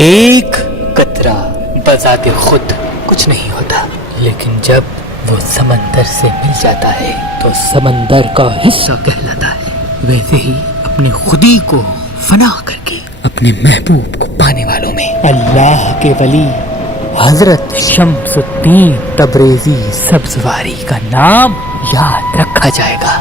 ایک قطرہ بذات خود کچھ نہیں ہوتا، لیکن جب وہ سمندر سے مل جاتا ہے تو سمندر کا حصہ کہلاتا ہے۔ ویسے ہی اپنی خودی کو فنا کر کے اپنے محبوب کو پانے والوں میں اللہ کے ولی حضرت شمس الدین تبریزی سبزواری کا نام یاد رکھا جائے گا۔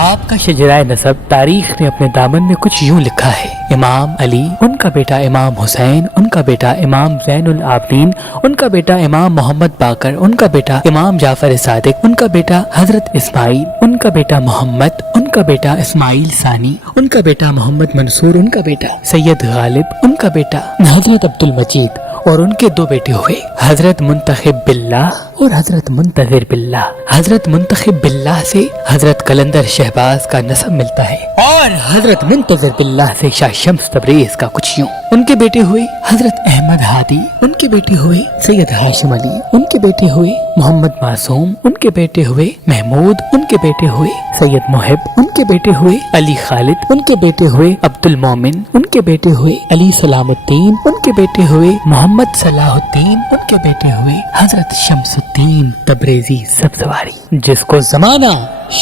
آپ کا شجرہ نسب تاریخ نے اپنے دامن میں کچھ یوں لکھا ہے: امام علی، ان کا بیٹا امام حسین، ان کا بیٹا امام زین العابدین، ان کا بیٹا امام محمد باقر، ان کا بیٹا امام جعفر صادق، ان کا بیٹا حضرت اسماعیل، ان کا بیٹا محمد، ان کا بیٹا اسماعیل ثانی، ان کا بیٹا محمد منصور، ان کا بیٹا سید غالب، ان کا بیٹا حضرت عبد المجید، اور ان کے دو بیٹے ہوئے حضرت منتخب باللہ اور حضرت منتظر باللہ۔ حضرت منتخب باللہ سے حضرت قلندر شہباز کا نسب ملتا ہے، اور حضرت منتظر باللہ سے شاہ شمس تبریز کا کچھ یوں۔ ان کے بیٹے ہوئے حضرت احمد ہادی، ان کے بیٹے ہوئے سید ہاشم علی، ان کے بیٹے ہوئے محمد معصوم، ان کے بیٹے ہوئے محمود، ان کے بیٹے ہوئے سید محب، ان کے بیٹے ہوئے علی خالد، ان کے بیٹے ہوئے عبد المومن، ان کے بیٹے ہوئے علی سلام الدین، ان کے بیٹے ہوئے محمد صلاح الدین، ان کے بیٹے ہوئے حضرت شمس الدین تبریزی سبزواری، جس کو زمانہ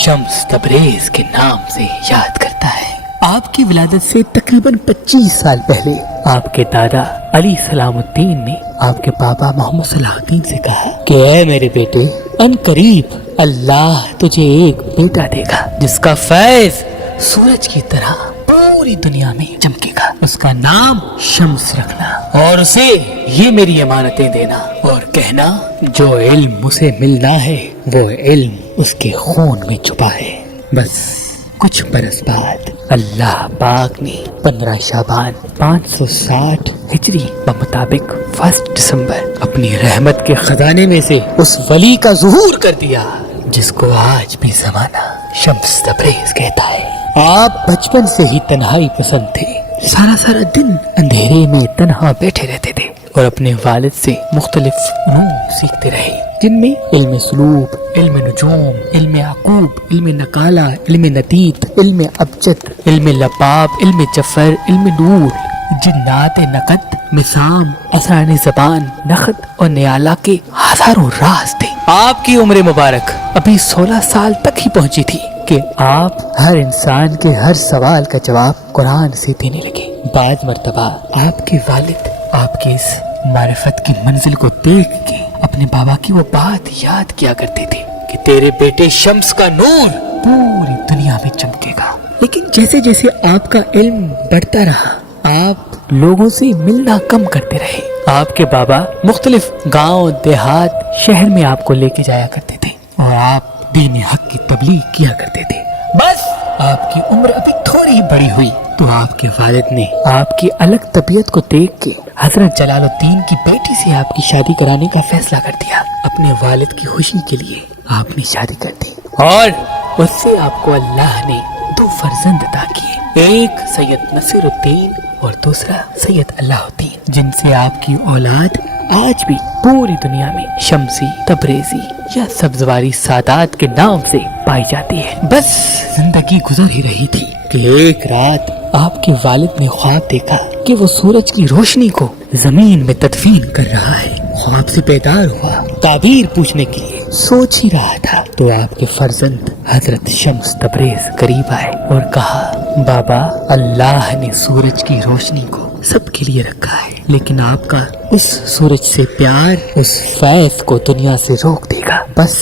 شمس تبریز کے نام سے یاد کرتا ہے۔ آپ کی ولادت سے تقریباً 25 سال پہلے آپ کے دادا علی سلام الدین نے آپ کے بابا محمد صلاح الدین سے کہا کہ اے میرے بیٹے، ان قریب اللہ تجھے ایک بیٹا دے گا جس کا فیض سورج کی طرح پوری دنیا میں چمکے گا، اس کا نام شمس رکھنا، اور اسے یہ میری امانتیں دینا اور کہنا جو علم اسے ملنا ہے وہ علم اس کے خون میں چھپا ہے۔ بس کچھ برس بعد اللہ پاک نے 15 شعبان 560 ہجری بمطابق 1 دسمبر اپنی رحمت کے خزانے میں سے اس ولی کا ظہور کر دیا جس کو آج بھی زمانہ شمس تبریز کہتا ہے۔ آپ بچپن سے ہی تنہائی پسند تھے، سارا دن اندھیرے میں تنہا بیٹھے رہتے تھے اور اپنے والد سے مختلف علوم سیکھتے رہے، جن میں علم سلوک، علم نجوم، علم عقوب، علم نقالہ، علم نتیت، علم ابجد، علم لباب، علم جفر، علم نور، جنات نقد، مسام، اسرار زبان، نخد اور نیالہ کے ہزاروں راز تھے۔ آپ کی عمر مبارک ابھی 16 سال تک ہی پہنچی تھی کہ آپ ہر انسان کے ہر سوال کا جواب قرآن سے دینے لگے۔ بعض مرتبہ آپ کے والد آپ کے اس معرفت کی منزل کو دیکھ کے اپنے بابا کی وہ بات یاد کیا کرتے تھے کہ تیرے بیٹے شمس کا نور پوری دنیا میں چمکے گا۔ لیکن جیسے جیسے آپ کا علم بڑھتا رہا، آپ لوگوں سے ملنا کم کرتے رہے۔ آپ کے بابا مختلف گاؤں، دیہات، شہر میں آپ کو لے کے جایا کرتے تھے اور آپ دین حق کی تبلیغ کیا کرتے تھے۔ بس آپ کی عمر ابھی تھوڑی ہی بڑی ہوئی تو آپ کے والد نے آپ کی الگ طبیعت کو دیکھ کے حضرت جلال الدین کی بیٹی سے آپ کی شادی کرانے کا فیصلہ کر دیا۔ اپنے والد کی خوشی کے لیے آپ نے شادی کر دی اور اس سے آپ کو اللہ نے 2 فرزند عطا کیے، ایک سید نصیر الدین اور دوسرا سید اللہ الدین، جن سے آپ کی اولاد آج بھی پوری دنیا میں شمسی، تبریزی یا سبزواری سادات کے نام سے پائی جاتی ہے۔ بس زندگی گزر ہی رہی تھی کہ ایک رات آپ کے والد نے خواب دیکھا کہ وہ سورج کی روشنی کو زمین میں تدفین کر رہا ہے۔ خواب سے بیدار ہوا، تعبیر پوچھنے کے لیے سوچ ہی رہا تھا تو آپ کے فرزند حضرت شمس تبریز قریب آئے اور کہا، بابا، اللہ نے سورج کی روشنی کو سب کے لیے رکھا ہے، لیکن آپ کا اس سورج سے پیار اس فیض کو دنیا سے روک دے گا۔ بس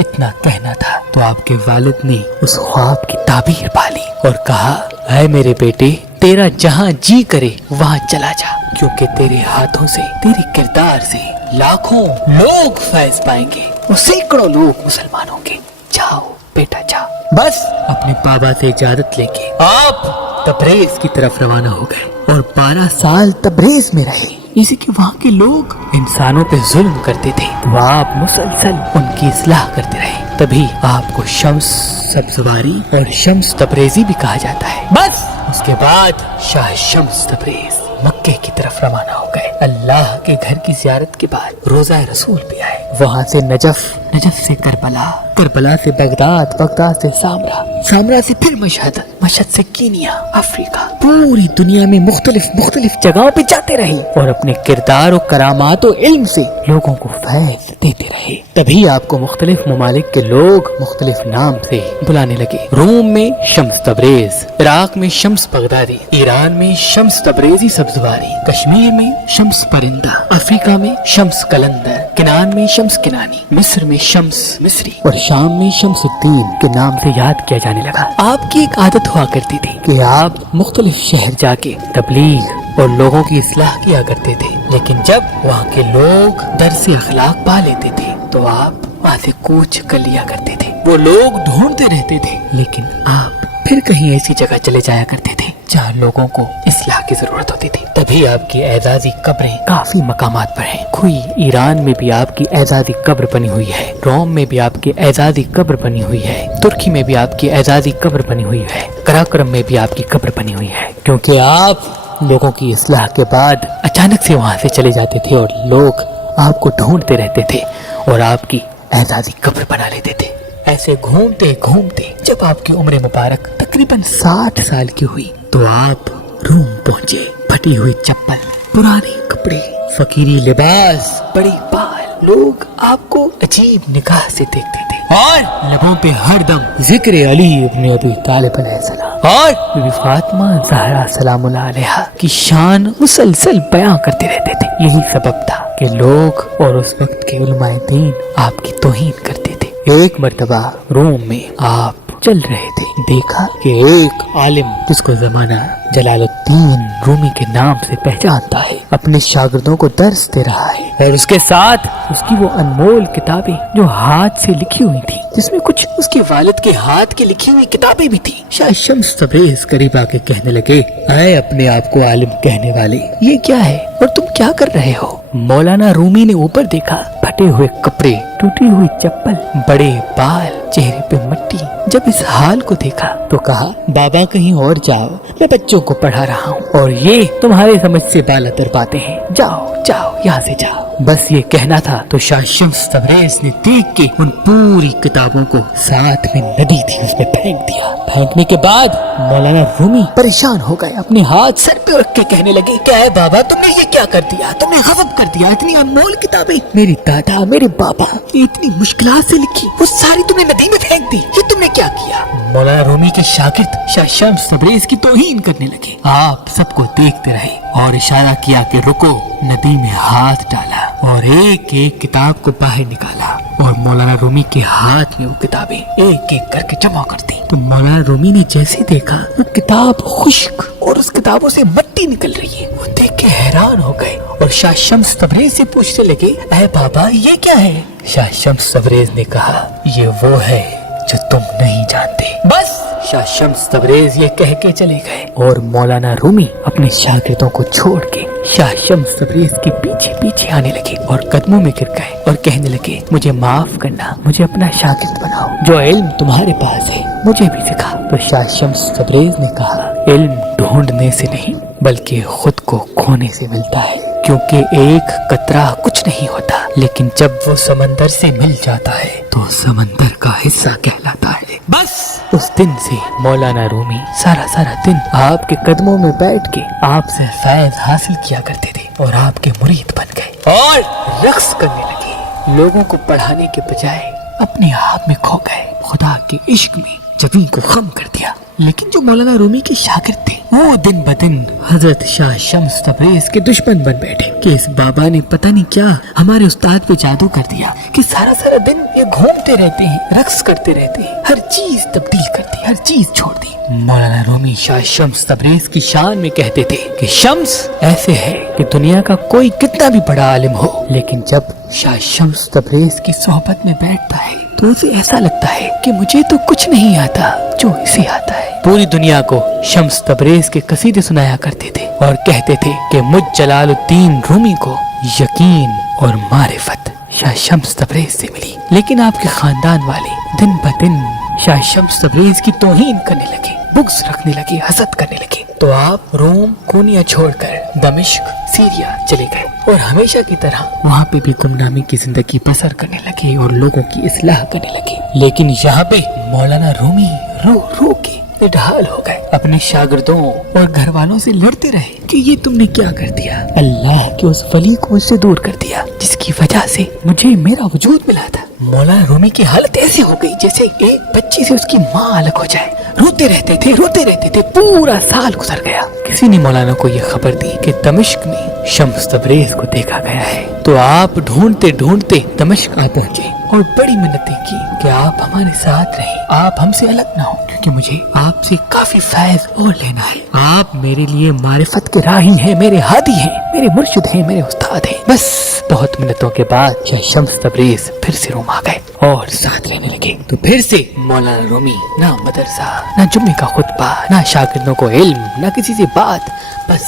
اتنا کہنا تھا تو آپ کے والد نے اس خواب کی تعبیر پالی اور کہا، اے میرے بیٹے، تیرا جہاں جی کرے وہاں چلا جا، کیونکہ تیرے ہاتھوں سے، تیرے کردار سے لاکھوں لوگ فیض پائیں گے اور سینکڑوں لوگ مسلمان ہوں گے۔ جاؤ بیٹا جاؤ۔ بس اپنے بابا سے اجازت لے کے آپ تبریز کی طرف روانہ ہو گئے اور 12 سال تبریز میں رہے، اسی کہ وہاں کے لوگ انسانوں پہ ظلم کرتے تھے تو آپ مسلسل ان کی اصلاح کرتے رہے، تبھی آپ کو شمس سبزواری اور شمس تبریزی بھی کہا جاتا ہے۔ بس اس کے بعد شاہ شمس تبریز مکے کی طرف روانہ ہو گئے۔ اللہ کے گھر کی زیارت کے بعد روضہ رسول بھی آئے، وہاں سے نجف नजफ से करबला, करबला से बगदाद, बगदाद से सामरा, सामरा से फिर मशहद, मशहद से कीनिया, अफ्रीका, पूरी दुनिया में मुख्तलिफ जगहों पे जाते रहे और अपने किरदार और करामात और इल्म से लोगों को फैज़ देते रहे। तभी आपको मुख्तलिफ ममालिक के लोग मुख्तलिफ नाम से बुलाने लगे। रोम में शम्स तबरेज, इराक में शम्स बगदादी, ईरान में शम्स तबरेजी सब्जवारी, कश्मीर में शम्स परिंदा, अफ्रीका में शम्स कलंदर, किनान में शम्स किनानी, मिस्र में शम्स मिस्री और शाम में शम्सुद्दीन के नाम से याद किया जाने लगा। आपकी एक आदत हुआ करती थी कि आप मुख्तलिफ शहर जाके तबलीग और लोगों की इस्लाह किया करते थे, लेकिन जब वहाँ के लोग दर्स अखलाक पा लेते थे तो आप वहाँ से कूच कर लिया करते थे। वो लोग ढूंढते रहते थे, लेकिन आप फिर कहीं ऐसी जगह चले जाया करते थे जहाँ लोगों को इस्लाह की जरूरत होती थी। तभी आपकी एजाजी कब्रें काफी मकामात पर हैं। खुई ईरान में भी आपकी एजाजी कब्र बनी हुई है, रोम में भी आपकी एजाजी कब्र बनी हुई है, तुर्की में भी आपकी एजाजी कब्र बनी हुई है, कराक्रम में भी आपकी कब्र बनी हुई है, क्योंकि आप लोगों की इस्लाह के बाद अचानक से वहाँ से चले जाते थे और लोग आपको ढूंढते रहते थे और आपकी एजाजी कब्र बना लेते थे। ऐसे घूमते घूमते जब आपकी उम्र मुबारक तकरीबन 60 साल की हुई तो आप रोम पहुंचे। फटी हुई चप्पल, पुराने कपड़े, फकीरी लिबास, बड़ी बाल, लोग आपको अजीब निगाह से देखते थे और लबों पे हरदम जिक्र अली इब्न अबी तालिब अलैहिस्सलाम और बीबी फातिमा ज़हरा सलामुल्लाह अलैहा की शान मुसलसल बयां करते रहते थे। यही सबब था कि लोग और उस वक्त के उलमाए दीन आपकी तौहीन करते थे। एक मर्तबा रोम में आप चल रहे थे, देखा कि एक आलिम जिसको जमाना जलालुद्दीन रूमी के नाम से पहचानता है अपने शागिर्दों को दर्स दे रहा है और उसके साथ उसकी वो अनमोल किताबें जो हाथ से लिखी हुई थी, जिसमें कुछ उसके वालिद के हाथ की लिखी हुई किताबें भी थी। शाह शम्स तबरेज करीब आके कहने लगे, आए अपने आप को आलिम कहने वाले, ये क्या है और तुम क्या कर रहे हो? मौलाना रूमी ने ऊपर देखा, फटे हुए कपड़े, टूटी हुई चप्पल, बड़े बाल, चेहरे पे मट्टी। जब इस हाल को देखा तो कहा, बाबा कहीं और जाओ, मैं बच्चों को पढ़ा रहा हूँ और ये तुम्हारे समझ से बालातर बातें हैं, जाओ जाओ यहाँ से जाओ। बस ये कहना था तो शाह शम्स तबरेज ने देख के उन पूरी किताबों को साथ में नदी थी उसमें फेंक दिया। फेंकने के बाद मौलाना रूमी परेशान हो गए, अपने हाथ सर पे रख के कहने लगे, क्या है बाबा तुमने ये क्या कर दिया? तुमने गज़ब कर दिया। इतनी अनमोल किताबें मेरे दादा मेरे बाबा ने इतनी मुश्किलात से लिखी, वो सारी तुमने नदी में फेंक दी, ये तुमने क्या किया? मौलाना रूमी के शागिर्द शाह शम्स तबरेज की तौहीन करने लगे। आप सबको देखते रहे और इशारा किया कि रुको। नदी में हाथ डाला और एक एक किताब को बाहर निकाला और मौलाना रूमी के हाथ में वो किताबें एक एक करके जमा कर दी। तो मौलाना रूमी ने जैसे देखा वो किताब खुश्क और उस किताबों से मिट्टी निकल रही है, वो देख के हैरान हो गए और शाह शम्स तबरेज से पूछने लगे, ऐ बाबा ये क्या है? शाह शम्स तबरेज ने कहा, ये वो है जो तुम नहीं जानते। बस शाह शम्स तबरेज ये कह के चले गए और मौलाना रूमी अपने शागिर्दों को छोड़ के शाह शम्स तबरेज के पीछे पीछे आने लगे और कदमों में गिर गए और कहने लगे, मुझे माफ करना, मुझे अपना शागिर्द बनाओ, जो इल्म तुम्हारे पास है मुझे भी सिखा। तो शाह शम्स तबरेज ने कहा, इल्म ढूंढने से नहीं बल्कि खुद को खोने से मिलता है, क्योंकि एक कतरा कुछ नहीं होता, लेकिन जब वो समंदर से मिल जाता है तो समंदर का हिस्सा कहलाता है। बस उस दिन से मौलाना रूमी सारा दिन आपके कदमों में बैठ के आपसे फैज़ हासिल किया करते थे और आपके मुरीद बन गए और रक्स करने लगे। लोगों को पढ़ाने के बजाय अपने आप में खो गए, खुदा के इश्क में जबीन को खम कर दिया। लेकिन जो मौलाना रूमी के शागिर्द थे वो दिन ब दिन हजरत शाह शम्स तबरेज के दुश्मन बन बैठे कि इस बाबा ने पता नहीं क्या हमारे उस्ताद पे जादू कर दिया कि सारा दिन ये घूमते रहते हैं, रक्स करते रहते हैं, हर चीज तब्दील करते, हर चीज छोड़ दी। मौलाना रूमी शाह शम्स तबरेज की शान में कहते थे कि शम्स ऐसे है कि दुनिया का कोई कितना भी बड़ा आलिम हो, लेकिन जब शाह शम्स तबरेज की सोहबत में बैठता है तो उसे ऐसा लगता है कि मुझे तो कुछ नहीं आता जो इसे आता है। पूरी दुनिया को शम्स तबरेज के कसीदे सुनाया करते थे और कहते थे कि मुझ जलालुद्दीन रूमी को यकीन और मारिफत शाह शम्स तबरेज से मिली। लेकिन आपके खानदान वाले दिन ब दिन शाह शम्स तबरेज की तौहीन करने लगे, बुग़्ज़ रखने लगे, हसद करने लगे। तो आप रोम कोनिया छोड़कर दमिश्क सीरिया चले गए और हमेशा की तरह वहाँ पे भी गुमनामी की जिंदगी बसर करने लगे और लोगों की इस्लाह करने लगे। लेकिन यहाँ पे मौलाना रूमी रो रो के निढाल हो गए, अपने शागिर्दों और घर वालों से लड़ते रहे कि ये तुमने क्या कर दिया, अल्लाह के उस वली को मुझसे दूर कर दिया जिसकी वजह से मुझे मेरा वजूद मिला था। मौलाना रूमी की हालत ऐसी हो गई जैसे एक बच्ची से उसकी माँ अलग हो जाए। रोते रहते थे, पूरा साल गुजर गया। किसी ने मौलाना को ये खबर दी कि दमिश्क में शम्स तबरेज को देखा गया है। तो आप ढूंढते ढूंढते दमिश्क आ पहुंचे और बड़ी मिन्नतें की कि आप हमारे साथ रहें, आप हमसे अलग ना हो, क्योंकि मुझे आपसे काफी फैज और लेना है। आप मेरे लिए मारिफत के राही हैं, मेरे हादी हैं, मेरे मुर्शिद हैं, मेरे उस्ताद हैं। बस बहुत मिन्नतों के बाद शाह शम्स तबरेज फिर से रोम आ गए और साथ रहने लगे। तो फिर से मौलाना रूमी ना मदरसा, ना जुम्मे का खुतबा, ना शागिर्दों को इल्म, ना किसी से बात, बस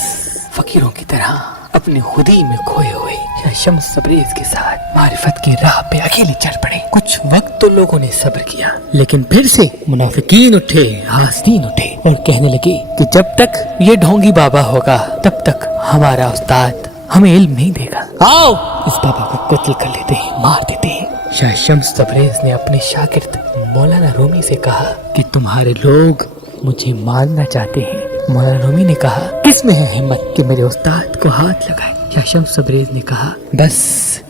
फकीरों की तरह अपनी खुदी में खोए हुए शाह शम्स तबरेज के साथ मारिफत की राह पे अकेले चल पड़े। कुछ वक्त तो लोगों ने सब्र किया, लेकिन फिर से मुनाफिकीन उठे, हासदीन उठे और कहने लगे कि जब तक ये ढोंगी बाबा होगा तब तक हमारा उस्ताद हमें इल्म नहीं देगा। आओ इस बाबा को कत्ल कर लेते हैं, मार देते हैं। शाह शम्स तबरेज ने अपने शागिर्द मौलाना रूमी से कहा कि तुम्हारे लोग मुझे मारना चाहते हैं। मौलाना रूमी ने कहा किस में है हिम्मत कि मेरे उस्ताद को हाथ लगाए। शाह शम्स तबरेज ने कहा बस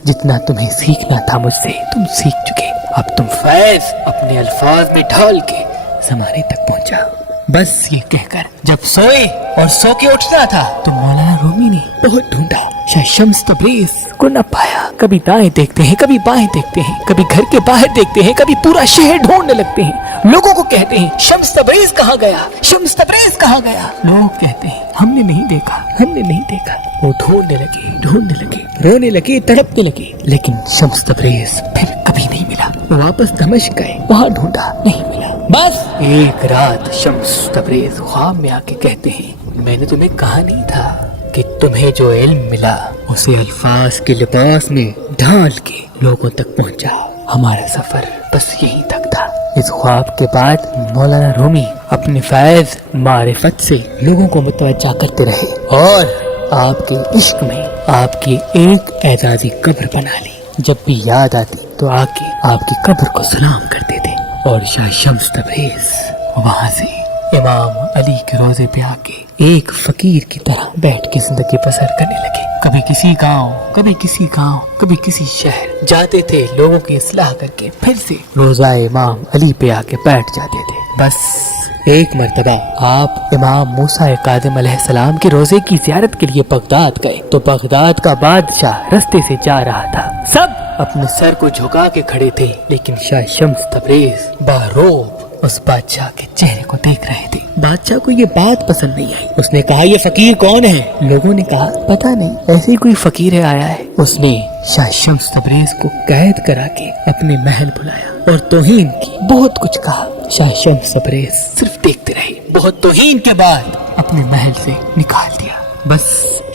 जितना तुम्हें सीखना था मुझसे तुम सीख चुके, अब तुम फैज अपने अल्फाज में ढाल के ज़माने तक पहुंचाओ। बस ये कहकर जब सोए और सो के उठना था तो मौलाना रूमी ने बहुत ढूंढा, शाह शम्स तबरेज को न पाया। कभी दाएं देखते हैं, कभी बाएं देखते हैं, कभी घर के बाहर देखते हैं, कभी पूरा शहर ढूंढने लगते हैं। लोगों को कहते हैं शम्स तबरेज कहाँ गया, शम्स तबरेज कहाँ गया। लोग कहते हैं हमने नहीं देखा, हमने नहीं देखा। वो ढूंढने लगे, रोने लगे, तड़पने लगे, लेकिन शम्स तबरेज फिर कभी नहीं मिला। वो वापस दमिश्क गए, वहाँ ढूंढा, नहीं मिला। बस एक रात शम्स तबरेज ख्वाब में आके कहते हैं मैंने तुम्हें कहा नहीं था कि तुम्हें जो इल्म मिला उसे अल्फाज के लिबास में ढाल के लोगों तक पहुंचाओ। हमारा सफर बस यहीं तक था। इस ख्वाब के बाद मौलाना रूमी अपने फैज मारिफत से लोगों को मुतवज्जा करते रहे और आपके इश्क में आपकी एक एजाजी कब्र बना ली। जब भी याद आती तो आके आपकी कब्र को सलाम करते थे। और शाह शम्स तबरेज वहाँ से इमाम अली के रोजे पे आके एक फकीर की तरह बैठ के जिंदगी बसर करने लगे। कभी किसी गांव, कभी किसी गांव, कभी किसी शहर जाते थे, लोगों की इस्लाह करके फिर से रोजा इमाम अली पे आके बैठ जाते थे। बस एक मर्तबा आप इमाम मूसा काज़िम अलैहिस्सलाम के रोजे की ज़ियारत के लिए बगदाद गए तो बगदाद का बादशाह रास्ते से जा रहा था। सब अपने सर को झुका के खड़े थे, लेकिन शाह शम्स तबरेज बारोब उस बादशाह के चेहरे को देख रहे थे। बादशाह को ये बात पसंद नहीं आई। उसने कहा ये फकीर कौन है। लोगों ने कहा पता नहीं, ऐसे ही कोई फकीर है आया है। उसने शाह शम्स तबरेज को कैद करा के अपने महल बुलाया और तौहीन की, बहुत कुछ कहा। शाह शम्स तबरेज सिर्फ देखते रहे। बहुत तौहीन के बाद अपने महल से निकाल दिया। बस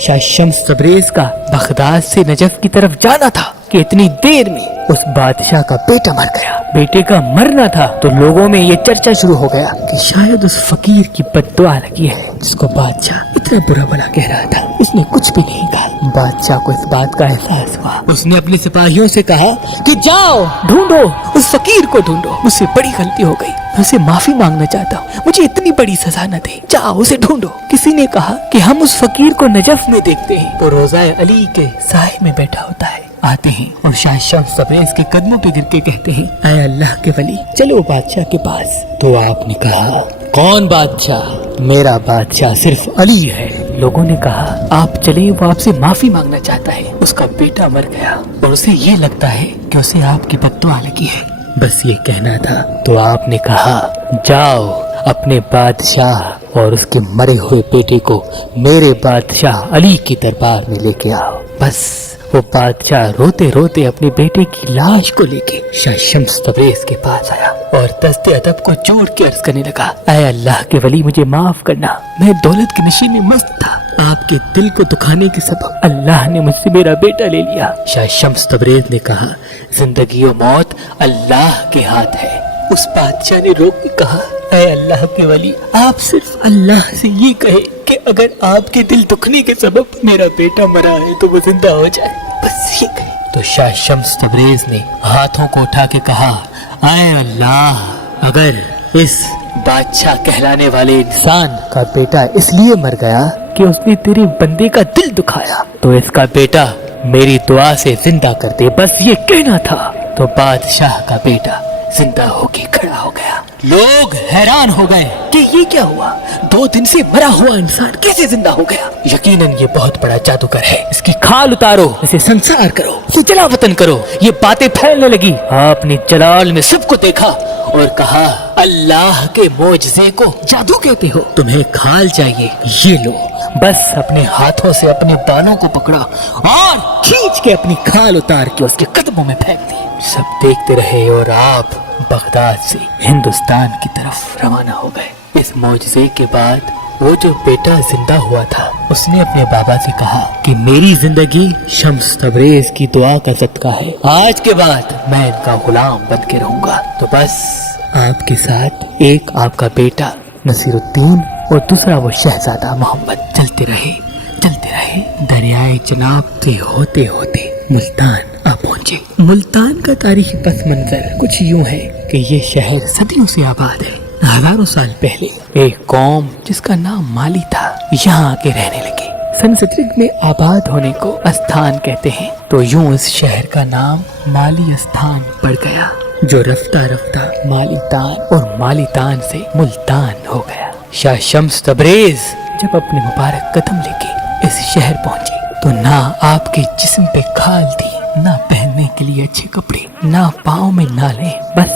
शाह शम्स तबरेज का बगदाद से नजफ की तरफ जाना था कि इतनी देर में उस बादशाह का बेटा मर गया। बेटे का मरना था तो लोगों में ये चर्चा शुरू हो गया कि शायद उस फकीर की बद्दुआ लगी है जिसको बादशाह इतना बुरा भला कह रहा था। इसने कुछ भी नहीं कहा। बादशाह को इस बात का एहसास हुआ। उसने अपने सिपाहियों से कहा कि जाओ ढूंढो, उस फकीर को ढूंढो। मुझसे बड़ी गलती हो गई, मैं उसे माफी मांगना चाहता हूँ, मुझे इतनी बड़ी सजा न दे, जाओ उसे ढूंढो। किसी ने कहा कि हम उस फकीर को नजफ में देखते हैं, वो रोज़ा अली के साए में बैठा होता है। आते हैं और शाह शम्स तबरेज के कदमों पे गिर के कहते हैं ऐ अल्लाह के वली चलो बादशाह के पास। तो आपने कहा कौन बादशाह? मेरा बादशाह सिर्फ अली है। लोगों ने कहा आप चले, वो आपसे माफी मांगना चाहता है, उसका बेटा मर गया और उसे ये लगता है कि उसे आपकी बद्दुआ लगी है। बस ये कहना था। तो आपने कहा जाओ अपने बादशाह और उसके मरे हुए बेटे को मेरे बादशाह अली के दरबार में लेके आओ। बस वो बादशाह रोते रोते अपने बेटे की लाश को लेके शाह शम्स तबरेज के पास आया और दस्ते अदब को जोड़ के अर्ज करने लगा ऐ अल्लाह के वली मुझे माफ करना, मैं दौलत के नशे में मस्त था, आपके दिल को दुखाने के सबब अल्लाह ने मुझसे मेरा बेटा ले लिया। शाह शम्स तबरेज ने कहा जिंदगी और मौत अल्लाह के हाथ है। उस बादशाह ने रोक के कहा اے اللہ کے ولی، آپ صرف اللہ سے یہ کہے کہ اگر آپ کے دل دکھنے کے سبب میرا بیٹا مرا ہے تو وہ زندہ ہو جائے، بس یہ کہے۔ تو شاہ شمس تبریز نے ہاتھوں کو اٹھا کے کہا، اے اللہ، اگر اس بادشاہ کہلانے والے انسان کا بیٹا اس لیے مر گیا کہ اس نے تیرے بندے کا دل دکھایا تو اس کا بیٹا میری دعا سے زندہ کر دے، بس یہ کہنا تھا۔ تو بادشاہ کا بیٹا زندہ ہو کے کھڑا ہو گیا۔ لوگ حیران ہو گئے کہ یہ کیا ہوا، 2 دن سے مرا ہوا انسان کیسے زندہ ہو گیا؟ یقیناً یہ بہت بڑا جادوگر ہے، اس کی کھال اتارو، اسے سنسار کرو، اسے جلا وطن کرو۔ یہ باتیں پھیلنے لگی۔ آپ نے جلال میں سب کو دیکھا اور کہا، اللہ کے معجزے کو جادو کہتے ہو؟ تمہیں کھال چاہیے، یہ لو۔ بس اپنے ہاتھوں سے اپنے بالوں کو پکڑا اور کھینچ کے اپنی کھال اتار کے اس کے قدموں میں پھینک دی۔ سب دیکھتے رہے اور آپ بغداد سے ہندوستان کی طرف روانہ ہو گئے۔ اس معجزے کے بعد وہ جو بیٹا زندہ ہوا تھا، اس نے اپنے بابا سے کہا کہ میری زندگی شمس تبریز کی دعا کا صدقہ ہے، آج کے بعد میں ان کا غلام بن کے رہوں گا۔ تو بس آپ کے ساتھ ایک آپ کا بیٹا نصیر الدین اور دوسرا وہ شہزادہ محمد چلتے رہے۔ دریائے چناب کے ہوتے ہوتے ملتان آ پہنچے۔ ملتان کا تاریخی پس منظر کچھ یوں ہے کہ یہ شہر صدیوں سے آباد ہے۔ ہزاروں سال پہلے ایک قوم جس کا نام مالی تھا یہاں آ کے رہنے لگے۔ سنسکرت میں آباد ہونے کو استھان کہتے ہیں، تو یوں اس شہر کا نام مالی استھان پڑ گیا، جو رفتہ رفتہ مالیتان اور مالیتان سے ملتان ہو گیا۔ شاہ شمس تبریز جب اپنے مبارک قدم لے کے اس شہر پہنچے تو نہ آپ کے جسم پہ کھال تھی، نہ پہننے کے لیے اچھے کپڑے، نہ پاؤں میں نالے، بس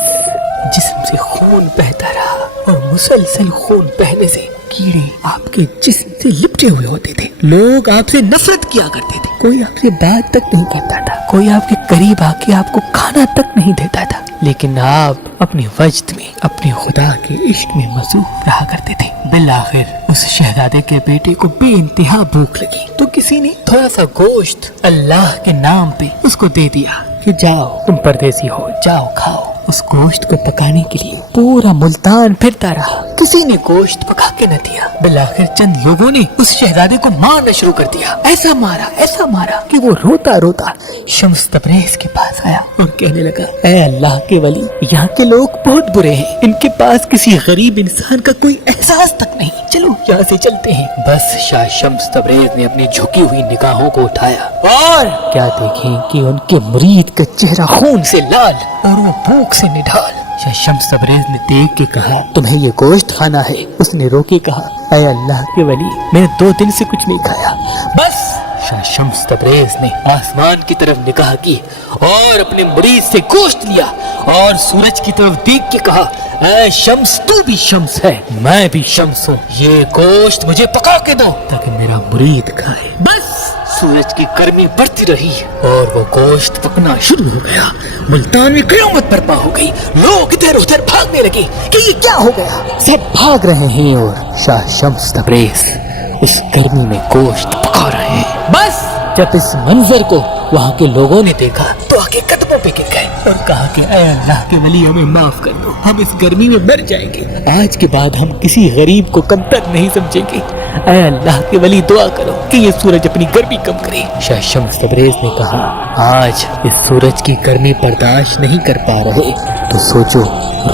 جسم سے خون بہتا رہا، اور مسلسل خون بہنے سے کیڑے آپ کے جسم سے لپٹے ہوئے ہوتے تھے۔ لوگ آپ سے نفرت کیا کرتے تھے، کوئی آپ سے بات تک نہیں کرتا تھا، کوئی آپ کے قریب آ کے آپ کو کھانا تک نہیں دیتا تھا، لیکن آپ اپنی وجد میں اپنے خدا کے عشق میں مصروف رہا کرتے تھے۔ بالآخر اس شہزادے کے بیٹے کو بے انتہا بھوک لگی تو کسی نے تھوڑا سا گوشت اللہ کے نام پہ اس کو دے دیا کہ جاؤ، تم پردیسی ہو، جاؤ کھاؤ۔ اس گوشت کو پکانے کے لیے پورا ملتان پھرتا رہا، کسی نے گوشت پکا کے نہ دیا۔ بالآخر چند لوگوں نے اس شہزادے کو مارنا شروع کر دیا، ایسا مارا کہ وہ روتا روتا شمس تبریز کے پاس آیا اور کہنے لگا، اے اللہ کے ولی، یہاں کے لوگ بہت برے ہیں، ان کے پاس کسی غریب انسان کا کوئی احساس تک نہیں، چلو یہاں سے چلتے ہیں۔ بس شاہ شمس تبریز نے اپنی جھکی ہوئی نگاہوں کو اٹھایا اور کیا دیکھیں کہ ان کے مرید کا چہرہ خون سے لال اور وہ بھوک سے نڈھال۔ شاہ شمس تبریز نے دیکھ کے کہا، تمہیں یہ گوشت کھانا ہے؟ اس نے رو کے کہا، اے اللہ کے ولی، میں نے 2 دن سے کچھ نہیں کھایا۔ بس شاہ شمس تبریز نے آسمان کی طرف نگاہ کی اور اپنے مرید سے گوشت لیا اور سورج کی طرف دیکھ کے کہا، اے شمس، تو بھی شمس ہے، میں بھی شمس ہوں، یہ گوشت مجھے پکا کے دو تاکہ میرا مرید کھائے۔ بس سورج کی گرمی بڑھتی رہی اور وہ گوشت پکنا شروع ہو گیا۔ ملتان میں قیامت برپا ہو گئی، لوگ ادھر ادھر بھاگنے لگے کہ یہ کیا ہو گیا۔ سب بھاگ رہے ہیں اور شاہ شمس تبریز اس گرمی میں گوشت پکا رہے ہیں۔ بس جب اس منظر کو وہاں کے لوگوں نے دیکھا تو آگے قدموں پہ گر گئے اور کہا کہ اے اللہ کے ولی، ہمیں معاف کر دو، ہم اس گرمی میں مر جائیں گے، آج کے بعد ہم کسی غریب کو کمتر نہیں سمجھیں گے، اے اللہ کے ولی دعا کرو کہ یہ سورج اپنی گرمی کم کرے۔ شاہ شمس تبریز نے کہا، آج اس سورج کی گرمی برداشت نہیں کر پا رہے تو سوچو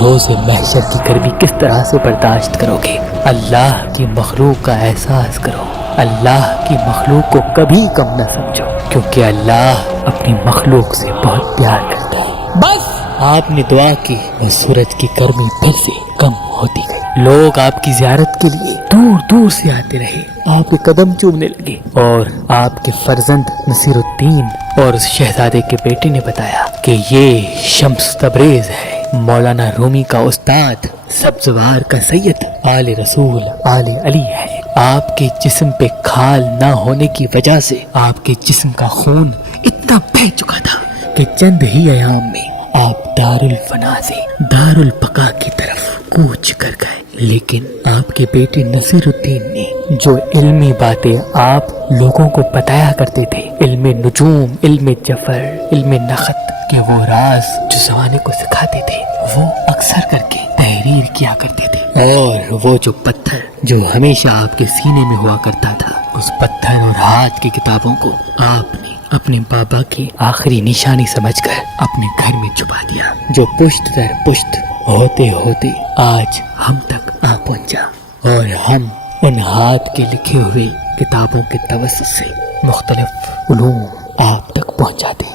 روز محشر کی گرمی کس طرح سے برداشت کرو گے۔ اللہ کی مخلوق کا احساس کرو، اللہ کی مخلوق کو کبھی کم نہ سمجھو، کیونکہ اللہ اپنی مخلوق سے بہت پیار کرتا ہے۔ بس آپ نے دعا کی اور سورج کی گرمی پھر سے کم ہوتی گئی۔ لوگ آپ کی زیارت کے لیے دور دور سے آتے رہے، آپ کے قدم چومنے لگے، اور آپ کے فرزند نصیر الدین اور اس شہزادے کے بیٹے نے بتایا کہ یہ شمس تبریز ہے، مولانا رومی کا استاد، سبزوار کا سید، آل رسول آل علی ہے۔ آپ کے جسم پہ کھال نہ ہونے کی وجہ سے آپ کے جسم کا خون اتنا بہہ چکا تھا کہ چند ہی ایام میں آپ دارالفنا سے دارالبقا کی طرف کوچ کر گئے۔ لیکن آپ کے بیٹے نصیر الدین نے جو علمی باتیں آپ لوگوں کو بتایا کرتے تھے، علم نجوم، علم جفر، علم نخت کہ وہ راز جو زمانے کو سکھاتے تھے وہ اکثر کر کے تحریر کیا کرتے تھے، اور وہ جو پتھر جو ہمیشہ آپ کے سینے میں ہوا کرتا تھا، اس پتھر اور ہاتھ کی کتابوں کو آپ نے اپنے بابا کی آخری نشانی سمجھ کر اپنے گھر میں چھپا دیا، جو پشت در پشت ہوتے ہوتے آج ہم تک آ پہنچا، اور ہم ان ہاتھ کے لکھے ہوئے کتابوں کے توسط سے مختلف علوم آپ تک پہنچاتے